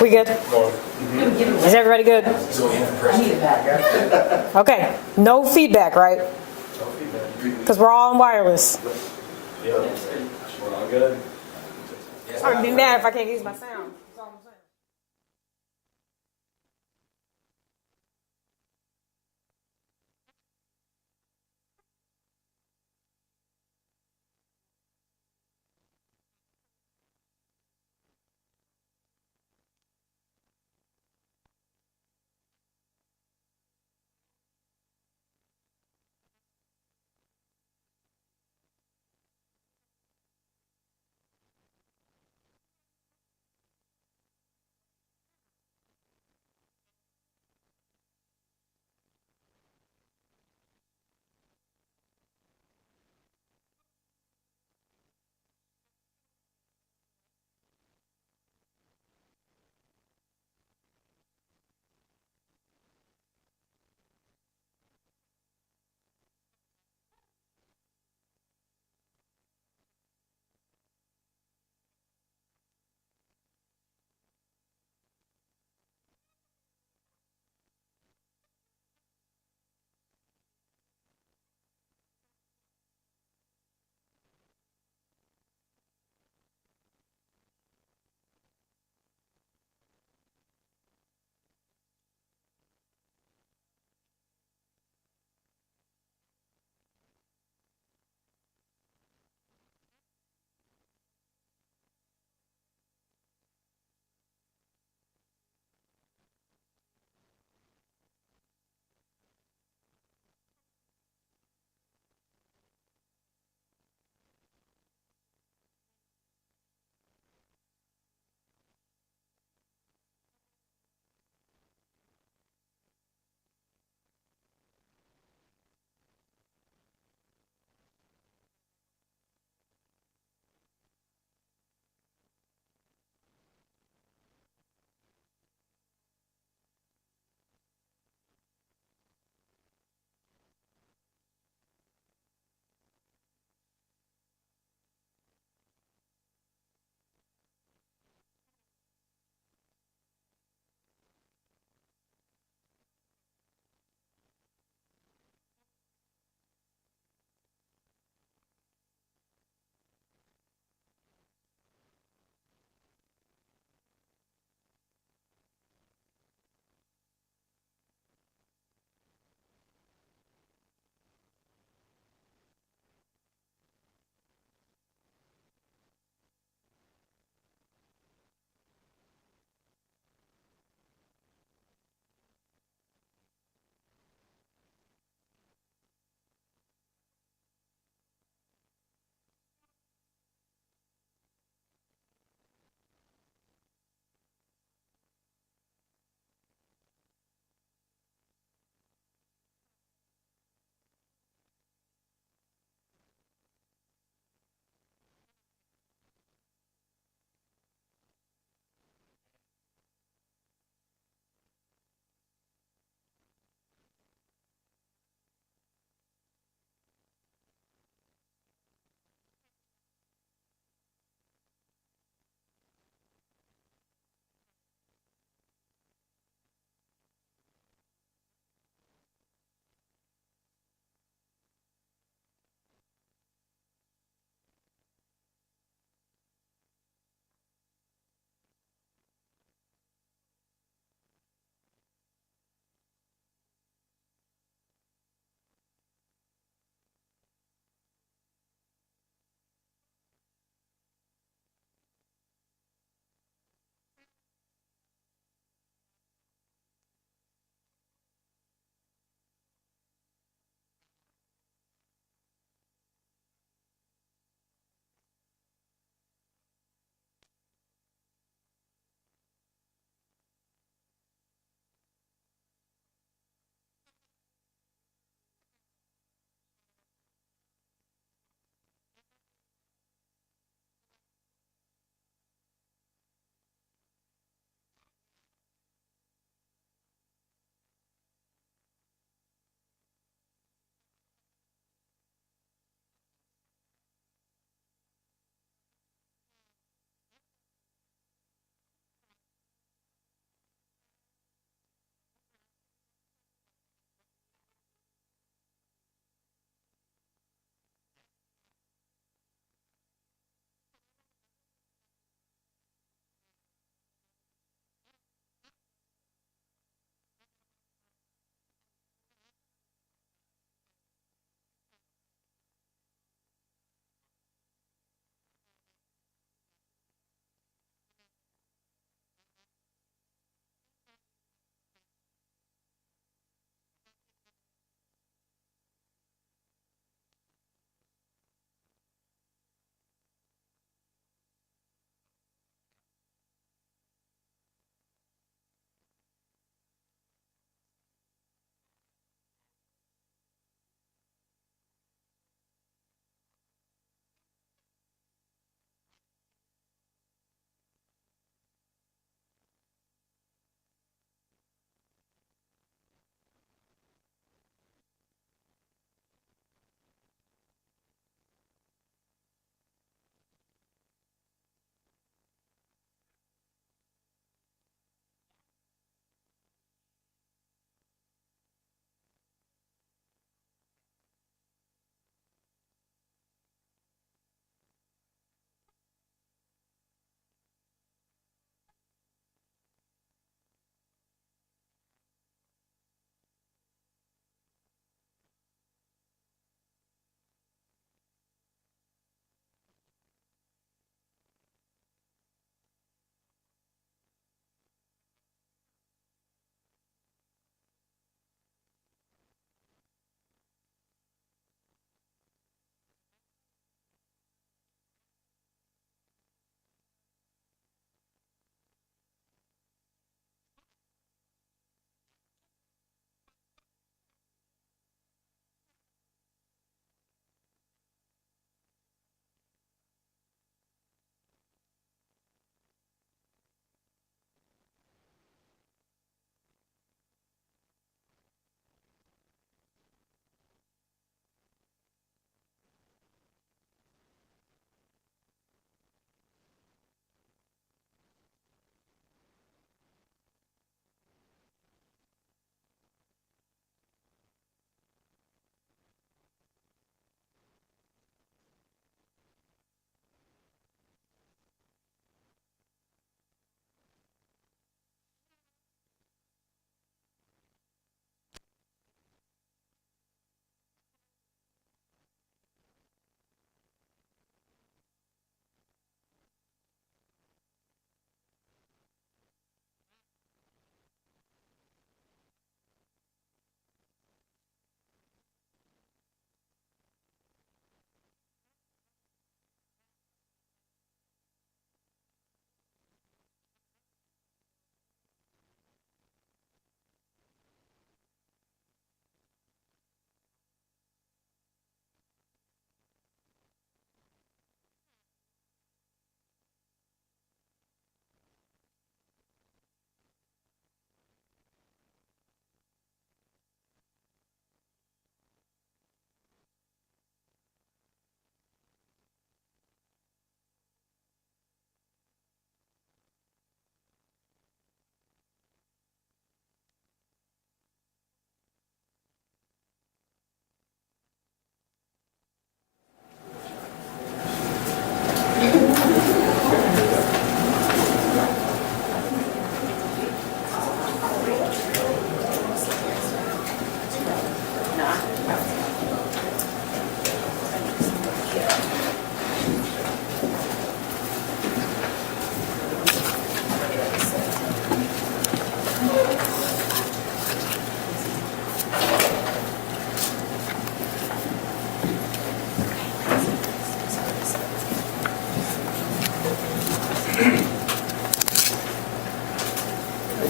We good? Is everybody good? I need a backup. Okay, no feedback, right? Because we're all on wireless. Yep. We're all good. I would be mad if I can't use my sound. That's all I'm saying.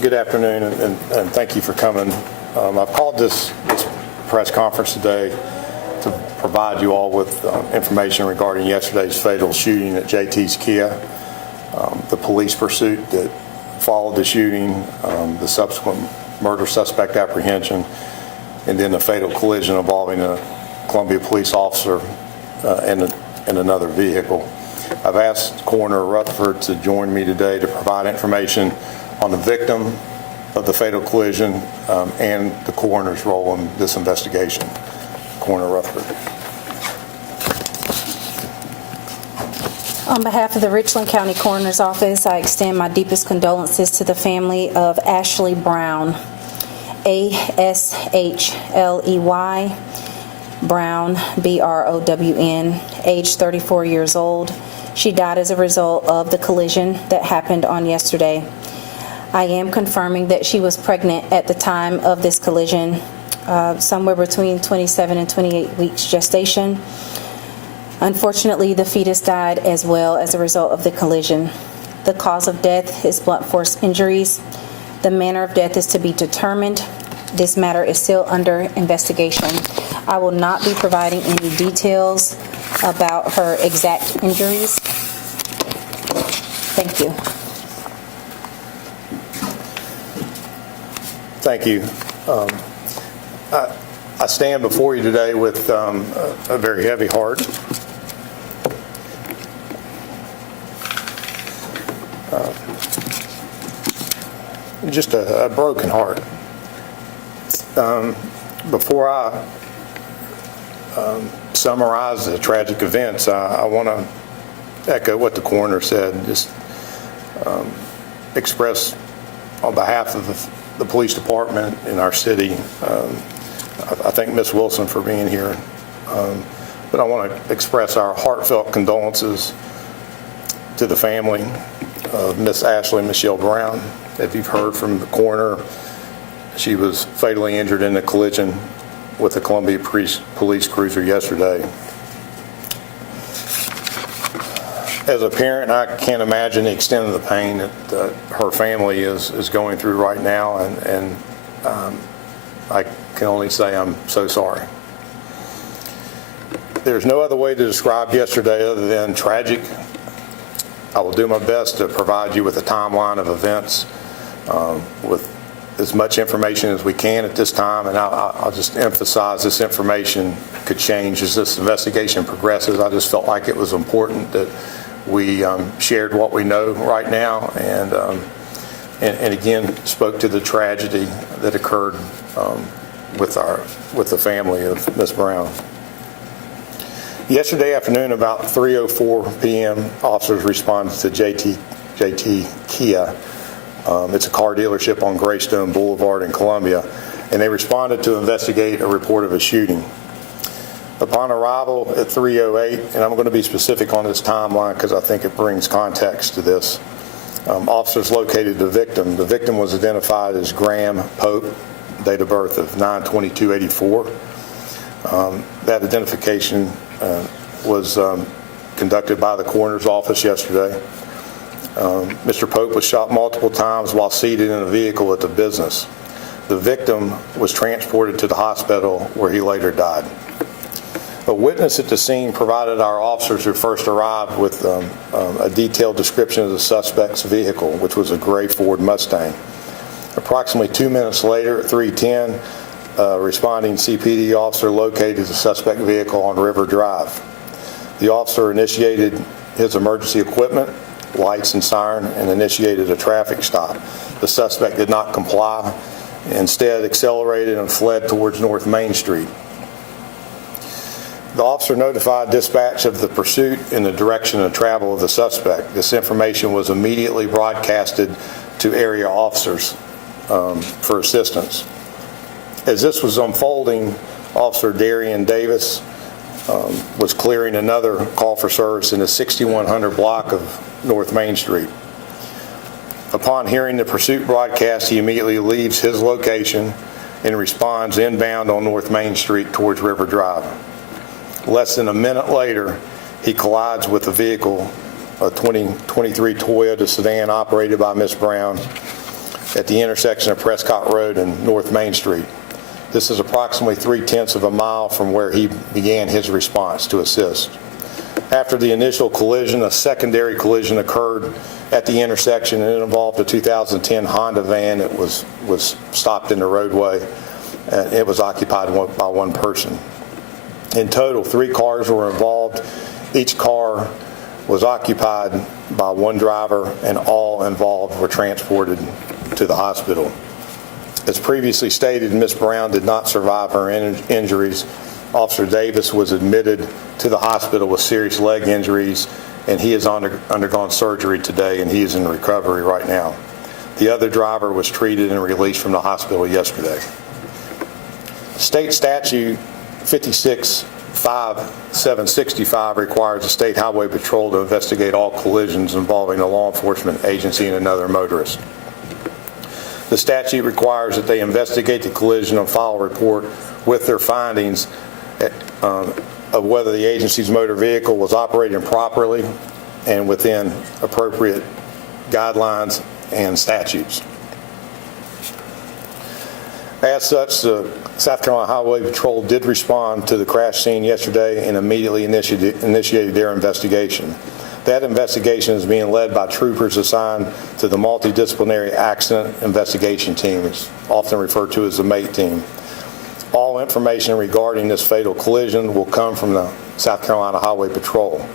Good afternoon, and thank you for coming. I've called this press conference today to provide you all with information regarding yesterday's fatal shooting at JT's Kia, the police pursuit that followed the shooting, the subsequent murder suspect apprehension, and then the fatal collision involving a Columbia police officer and another vehicle. I've asked Coroner Rutherford to join me today to provide information on the victim of the fatal collision and the coroner's role in this investigation. Coroner Rutherford. On behalf of the Richland County Coroner's Office, I extend my deepest condolences to the family of Ashley Brown, A-S-H-L-E-Y, Brown, B-R-O-W-N, age 34 years old. She died as a result of the collision that happened on yesterday. I am confirming that she was pregnant at the time of this collision, somewhere between 27 and 28 weeks gestation. Unfortunately, the fetus died as well as a result of the collision. The cause of death is blunt force injuries. The manner of death is to be determined. This matter is still under investigation. I will not be providing any details about her exact injuries. Thank you. Thank you. I stand before you today with a very heavy heart. Just a broken heart. Before I summarize the tragic events, I want to echo what the coroner said, just express on behalf of the police department in our city. I thank Ms. Wilson for being here, but I want to express our heartfelt condolences to the family of Miss Ashley Michelle Brown. If you've heard from the coroner, she was fatally injured in a collision with a Columbia police cruiser yesterday. As a parent, I can't imagine the extent of the pain that her family is going through right now, and I can only say I'm so sorry. There's no other way to describe yesterday other than tragic. I will do my best to provide you with a timeline of events with as much information as we can at this time, and I'll just emphasize this information could change as this investigation progresses. I just felt like it was important that we shared what we know right now, and again spoke to the tragedy that occurred with the family of Ms. Brown. Yesterday afternoon, about 3:04 p.m., officers responded to JT Kia. It's a car dealership on Greystone Boulevard in Columbia, and they responded to investigate a report of a shooting. Upon arrival at 3:08, and I'm going to be specific on this timeline because I think it brings context to this, officers located the victim. The victim was identified as Graham Pope, date of birth of 9/22/84. That identification was conducted by the coroner's office yesterday. Mr. Pope was shot multiple times while seated in a vehicle at the business. The victim was transported to the hospital where he later died. A witness at the scene provided our officers who first arrived with a detailed description of the suspect's vehicle, which was a gray Ford Mustang. Approximately 2 minutes later, at 3:10, a responding CPD officer located the suspect vehicle on River Drive. The officer initiated his emergency equipment, lights and siren, and initiated a traffic stop. The suspect did not comply, instead accelerated and fled towards North Main Street. The officer notified dispatch of the pursuit and the direction of travel of the suspect. This information was immediately broadcasted to area officers for assistance. As this was unfolding, Officer Darian Davis was clearing another call for service in the 6100 block of North Main Street. Upon hearing the pursuit broadcast, he immediately leaves his location and responds inbound on North Main Street towards River Drive. Less than a minute later, he collides with a vehicle, a 2023 Toyota sedan operated by Ms. Brown at the intersection of Prescott Road and North Main Street. This is approximately 3/10 of a mile from where he began his response to assist. After the initial collision, a secondary collision occurred at the intersection, and it involved a 2010 Honda van that was stopped in the roadway. It was occupied by one person. In total, 3 cars were involved. Each car was occupied by one driver, and all involved were transported to the hospital. As previously stated, Ms. Brown did not survive her injuries. Officer Davis was admitted to the hospital with serious leg injuries, and he has undergone surgery today, and he is in recovery right now. The other driver was treated and released from the hospital yesterday. State statute 565765 requires the State Highway Patrol to investigate all collisions involving a law enforcement agency and another motorist. The statute requires that they investigate the collision and file a report with their findings of whether the agency's motor vehicle was operating properly and within appropriate guidelines and statutes. As such, the South Carolina Highway Patrol did respond to the crash scene yesterday and immediately initiated their investigation. That investigation is being led by troopers assigned to the Multidisciplinary Accident Investigation Team. It's often referred to as the MATE team. All information regarding this fatal collision will come from the South Carolina Highway Patrol.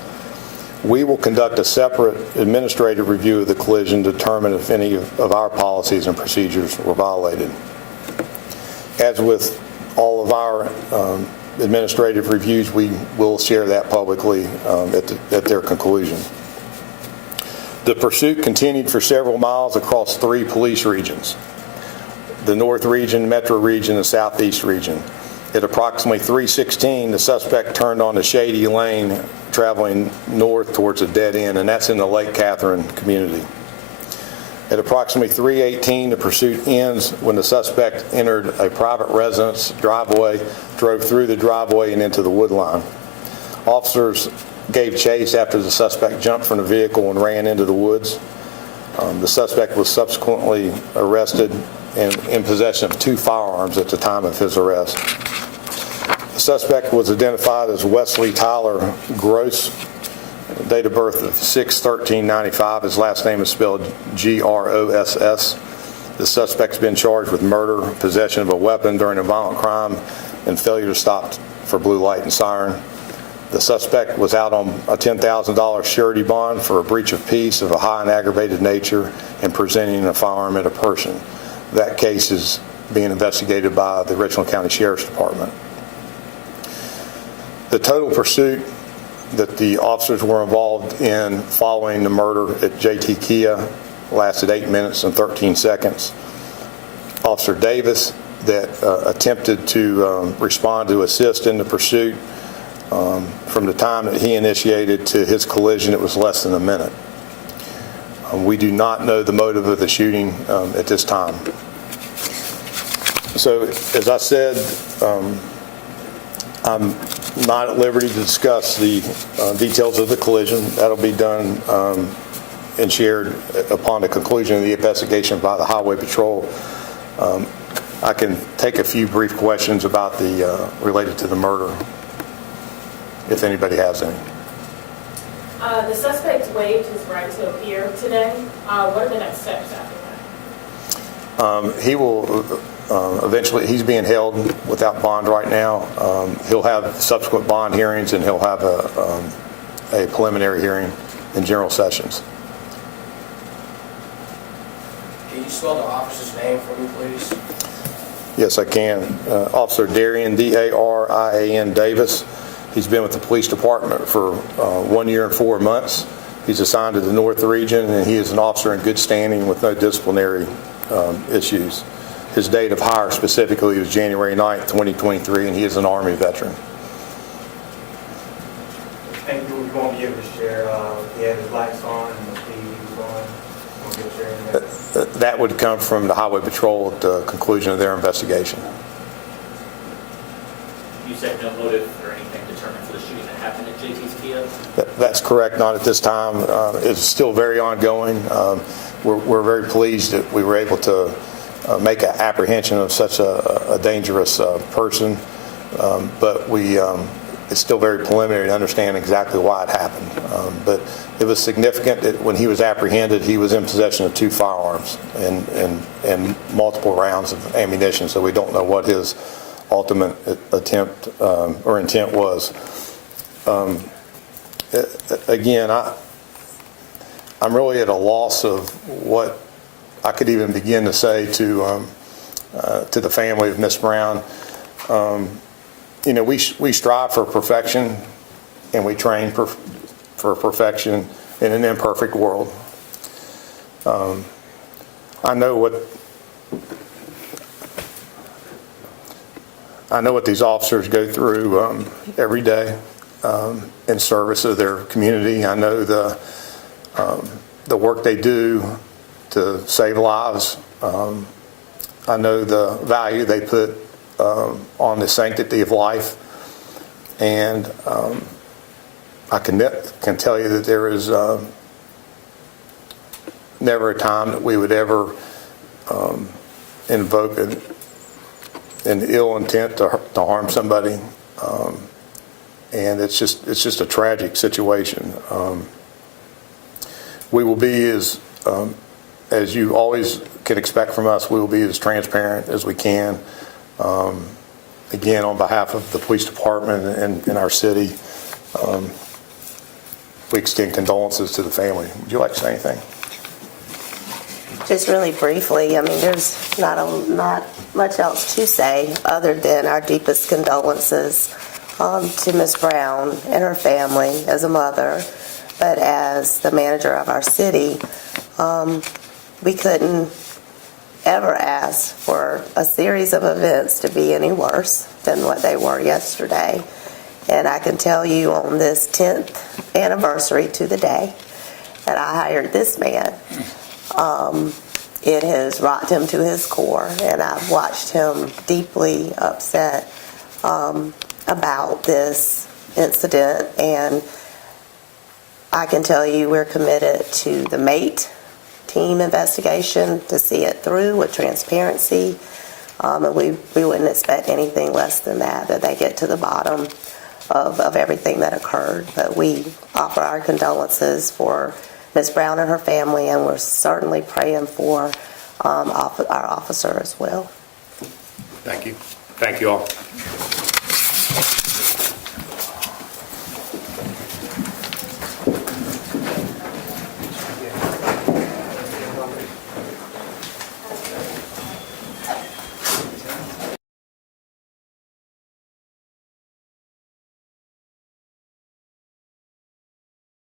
We will conduct a separate administrative review of the collision to determine if any of our policies and procedures were violated. As with all of our administrative reviews, we will share that publicly at their conclusion. The pursuit continued for several miles across 3 police regions: the North Region, Metro Region, and Southeast Region. At approximately 3:16, the suspect turned onto Shady Lane, traveling north towards a dead end, and that's in the Lake Catherine community. At approximately 3:18, the pursuit ends when the suspect entered a private residence driveway, drove through the driveway and into the wood line. Officers gave chase after the suspect jumped from the vehicle and ran into the woods. The suspect was subsequently arrested and in possession of 2 firearms at the time of his arrest. The suspect was identified as Wesley Tyler Gross, date of birth of 6/13/95. His last name is spelled Gross. The suspect's been charged with murder, possession of a weapon during a violent crime, and failure to stop for blue light and siren. The suspect was out on a $10,000 surety bond for a breach of peace of a high and aggravated nature and presenting a firearm at a person. That case is being investigated by the Richland County Sheriff's Department. The total pursuit that the officers were involved in following the murder at JT Kia lasted 8 minutes and 13 seconds. Officer Davis that attempted to respond to assist in the pursuit, from the time that he initiated to his collision, it was less than a minute. We do not know the motive of the shooting at this time. So, as I said, I'm not at liberty to discuss the details of the collision. That'll be done and shared upon the conclusion of the investigation by the Highway Patrol. I can take a few brief questions about the related to the murder, if anybody has any. The suspect waived his right to appear today. What are the next steps after that? He will eventually, he's being held without bond right now. He'll have subsequent bond hearings, and he'll have a preliminary hearing in general sessions. Can you spell the officer's name for me, please? Yes, I can. Officer Darian, D-A-R-I-A-N Davis. He's been with the police department for 1 year and 4 months. He's assigned to the North Region, and he is an officer in good standing with no disciplinary issues. His date of hire specifically was January 9th, 2023, and he is an Army veteran. And you won't be able to share, he had his lights on and the speed he was on. You won't be able to share any of that? That would come from the Highway Patrol at the conclusion of their investigation. You said no motive or anything determined for the shooting that happened at JT's Kia? That's correct, not at this time. It's still very ongoing. We're very pleased that we were able to make an apprehension of such a dangerous person, but it's still very preliminary to understand exactly why it happened. But it was significant that when he was apprehended, he was in possession of 2 firearms and multiple rounds of ammunition, so we don't know what his ultimate attempt or intent was. Again, I'm really at a loss of what I could even begin to say to the family of Miss Brown. You know, we strive for perfection, and we train for perfection in an imperfect world. I know what these officers go through every day in service of their community. I know the work they do to save lives. I know the value they put on the sanctity of life, and I can tell you that there is never a time that we would ever invoke an ill intent to harm somebody, and it's just a tragic situation. We will be as you always can expect from us, we will be as transparent as we can. Again, on behalf of the police department and our city, we extend condolences to the family. Would you like to say anything? Just really briefly, I mean, there's not much else to say other than our deepest condolences to Ms. Brown and her family as a mother, but as the manager of our city, we couldn't ever ask for a series of events to be any worse than what they were yesterday. And I can tell you on this 10th anniversary to the day that I hired this man, it has rocked him to his core, and I've watched him deeply upset about this incident. And I can tell you we're committed to the MATE team investigation to see it through with transparency, and we wouldn't expect anything less than that they get to the bottom of everything that occurred. But we offer our condolences for Ms. Brown and her family, and we're certainly praying for our officer as well. Thank you. Thank you all.